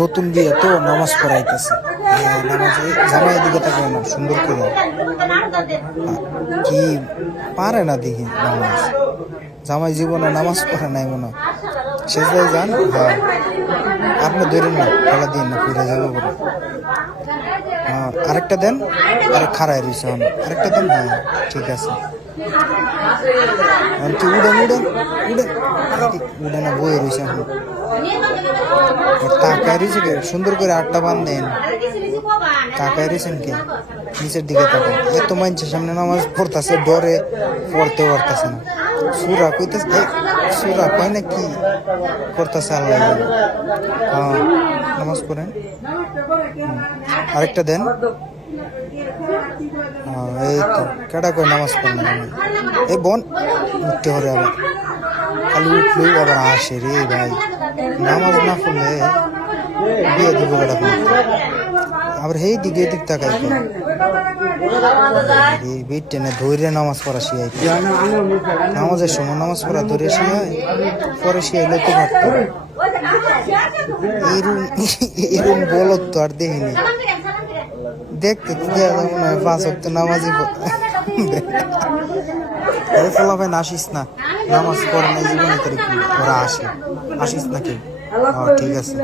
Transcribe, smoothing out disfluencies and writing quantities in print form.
নতুন বিয়ে তো নামাজ পড়াইতেছে। নামাজে জামাই দিকে তাকায় না সুন্দর করে, কি পারে না দেখি নামাজ। জামাই জীবনে নামাজ পড়ে নাই মনে হয়। সেজদায় যান। হ্যাঁ, আপনি ধরেন না, খেলা দিন না, ফিরে যাবো বলে। হ্যাঁ, আরেকটা দেন। আরে খারাই রয়েছে, আরেকটা দেন। হ্যাঁ ঠিক আছে। তুই উড়েন উড়েন উড়েন উড়ে না, বয়ে রয়েছে এখন। তাকায় রয়েছে কে সুন্দর করে, আটটা বান দেন। তাকায় রয়েছেন কে নিচের দিকে তাকান। এত মানুষের সামনে নামাজ পড়তেছে, ডরে পড়তে পারতেছে না। সুরা কইতেছে, সুরা কয় না কি করতেছে আল্লাহ। হ্যাঁ, নামাজ পড়েন। আরেকটা দেন। এই তো কেডা কয় নামাজ পড়েন না। এই বোন উঠতে হবে আবার, খালি উঠলেই আবার আসে রে ভাই। নামাজ না পড়লে বিয়ে দিব কেডা আবার সেই দিকে এদিক তাকাই। বেট টেনে ধৈর্য নামাজ পড়া শিয়াই, নামাজের সময় নামাজ পড়া ধরে শিয়াই, পরে শিয়াইলে তো পারতো। এরম বলত তো আর দেখিনি, দেখতে তো দেওয়া যাবো না। 5 ওয়াক্ত নামাজই ফলা ভাই, আসিস না, নামাজ পড়ে না জীবনে, তার কি ওরা আসে, আসিস না কেউ। ঠিক আছে।